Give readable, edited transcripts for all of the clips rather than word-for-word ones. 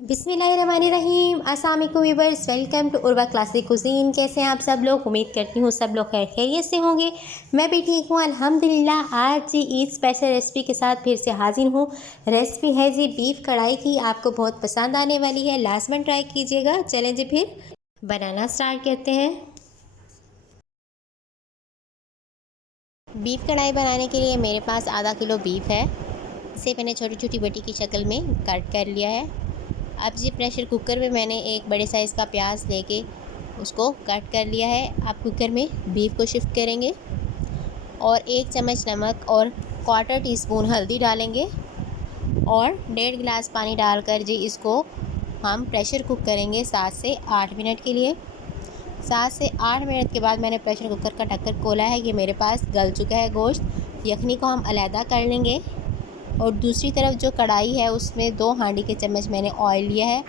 बिस्मिल्लाहिर्रहमानिर्रहीम। अस्सलाम वालेकुम viewers, welcome to Urwa classic cuisine. कैसे हैं आप सब लोग? उम्मीद करती हूँ सब लोग खैर खैरियत से होंगे। मैं भी ठीक हूँ अल्हम्दुलिल्लाह। आज जी ईद स्पेशल रेसिपी के साथ फिर से हाजिर हूँ। रेसिपी है जी बीफ कढ़ाई की, आपको बहुत पसंद आने वाली है, लाजमन ट्राई कीजिएगा। चलें जी फिर बनाना स्टार्ट करते हैं। बीफ कढ़ाई बनाने के लिए मेरे पास आधा किलो बीफ है। इसे मैंने छोटी छोटी बटी की शक्ल में कट कर लिया है। अब जी प्रेशर कुकर में मैंने एक बड़े साइज़ का प्याज लेके उसको कट कर लिया है। आप कुकर में बीफ को शिफ्ट करेंगे और 1 चम्मच नमक और 1/4 टीस्पून हल्दी डालेंगे और 1.5 गिलास पानी डालकर जी इसको हम प्रेशर कुक करेंगे 7 से 8 मिनट के लिए। 7 से 8 मिनट के बाद मैंने प्रेशर कुकर का ढक्कन खोला है। ये मेरे पास गल चुका है गोश्त। यखनी को हम अलहदा कर लेंगे और दूसरी तरफ जो कढ़ाई है उसमें 2 हांडी के चम्मच मैंने ऑयल लिया है।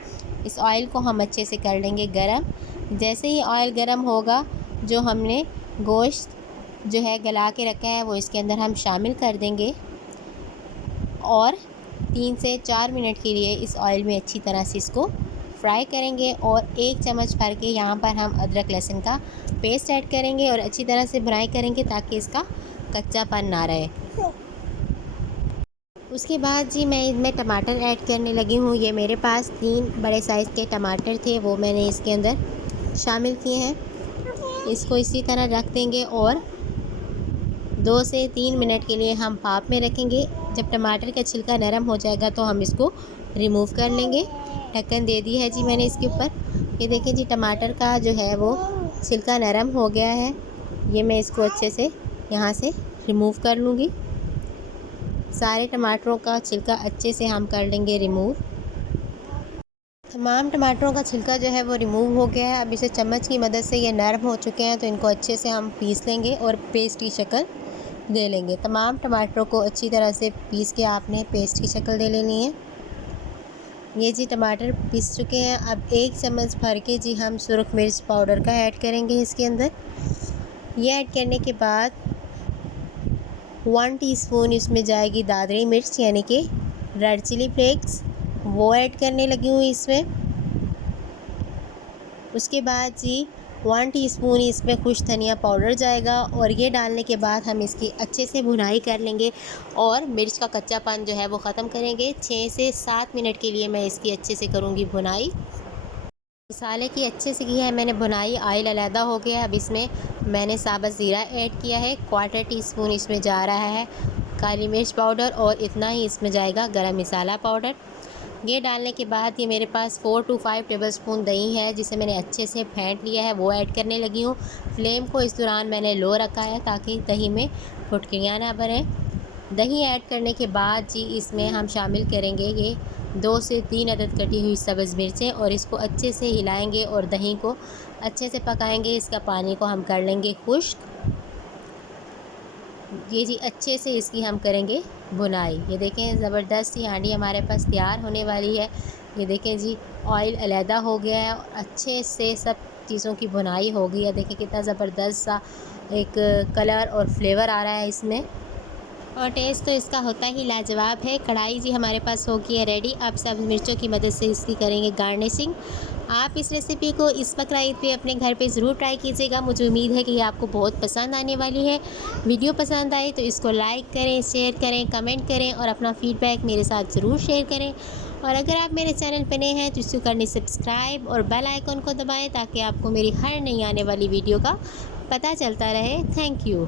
इस ऑयल को हम अच्छे से कर लेंगे गरम। जैसे ही ऑयल गरम होगा, जो हमने गोश्त जो है गला के रखा है वो इसके अंदर हम शामिल कर देंगे और 3 से 4 मिनट के लिए इस ऑयल में अच्छी तरह से इसको फ्राई करेंगे। और 1 चम्मच भर के यहाँ पर हम अदरक लहसुन का पेस्ट ऐड करेंगे और अच्छी तरह से फ्राई करेंगे ताकि इसका कच्चापन ना रहे। उसके बाद जी मैं इसमें टमाटर ऐड करने लगी हूँ। ये मेरे पास 3 बड़े साइज़ के टमाटर थे, वो मैंने इसके अंदर शामिल किए हैं। इसको इसी तरह रख देंगे और 2 से 3 मिनट के लिए हम भाप में रखेंगे। जब टमाटर का छिलका नरम हो जाएगा तो हम इसको रिमूव कर लेंगे। ढक्कन दे दी है जी मैंने इसके ऊपर। ये देखें जी टमाटर का जो है वो छिलका नरम हो गया है। ये मैं इसको अच्छे से यहाँ से रिमूव कर लूँगी। सारे टमाटरों का छिलका अच्छे से हम कर लेंगे रिमूव। तमाम टमाटरों का छिलका जो है वो रिमूव हो गया है। अब इसे चम्मच की मदद से ये नरम हो चुके हैं तो इनको अच्छे से हम पीस लेंगे और पेस्ट की शक्ल दे लेंगे। तमाम टमाटरों को अच्छी तरह से पीस के आपने पेस्ट की शक्ल दे लेनी है। ये जी टमाटर पीस चुके हैं। अब 1 चम्मच भर के जी हम सुरख मिर्च पाउडर का ऐड करेंगे इसके अंदर। ये ऐड करने के बाद 1 टीस्पून इसमें जाएगी दादरी मिर्च यानी कि रेड चिली फ्लेक्स, वो ऐड करने लगी हूँ इसमें। उसके बाद जी 1 टीस्पून इसमें खुश धनिया पाउडर जाएगा और ये डालने के बाद हम इसकी अच्छे से भुनाई कर लेंगे और मिर्च का कच्चापन जो है वो ख़त्म करेंगे। 6 से 7 मिनट के लिए मैं इसकी अच्छे से करूँगी भुनाई। मसाले की अच्छे से की है मैंने भुनाई, ऑयल अलहदा हो गया। अब इसमें मैंने साबुत ज़ीरा ऐड किया है, 1/4 टीस्पून इसमें जा रहा है काली मिर्च पाउडर और इतना ही इसमें जाएगा गरम मसाला पाउडर। ये डालने के बाद ये मेरे पास 4 to 5 टेबलस्पून दही है जिसे मैंने अच्छे से फेंट लिया है, वो ऐड करने लगी हूँ। फ्लेम को इस दौरान मैंने लो रखा है ताकि दही में फुटकियाँ ना बने। दही ऐड करने के बाद जी इसमें हम शामिल करेंगे ये 2 से 3 अदद कटी हुई सब्ज़ मिर्चें और इसको अच्छे से हिलाएंगे और दही को अच्छे से पकाएंगे। इसका पानी को हम कर लेंगे खुश्क। ये जी अच्छे से इसकी हम करेंगे भुनाई। ये देखें ज़बरदस्त ये हांडी हमारे पास तैयार होने वाली है। ये देखें जी ऑयल अलहदा हो गया है और अच्छे से सब चीज़ों की भुनाई हो गई है। देखें कितना ज़बरदस्त सा एक कलर और फ्लेवर आ रहा है इसमें और टेस्ट तो इसका होता ही लाजवाब है। कढ़ाई जी हमारे पास हो गई है रेडी। अब सब मिर्चों की मदद से इसकी करेंगे गार्निशिंग। आप इस रेसिपी को इस बकरा ईद पे अपने घर पे ज़रूर ट्राई कीजिएगा। मुझे उम्मीद है कि ये आपको बहुत पसंद आने वाली है। वीडियो पसंद आए तो इसको लाइक करें, शेयर करें, कमेंट करें और अपना फ़ीडबैक मेरे साथ ज़रूर शेयर करें। और अगर आप मेरे चैनल पर नए हैं तो इसको करने सब्सक्राइब और बेल आइकन को दबाएँ ताकि आपको मेरी हर नई आने वाली वीडियो का पता चलता रहे। Thank you.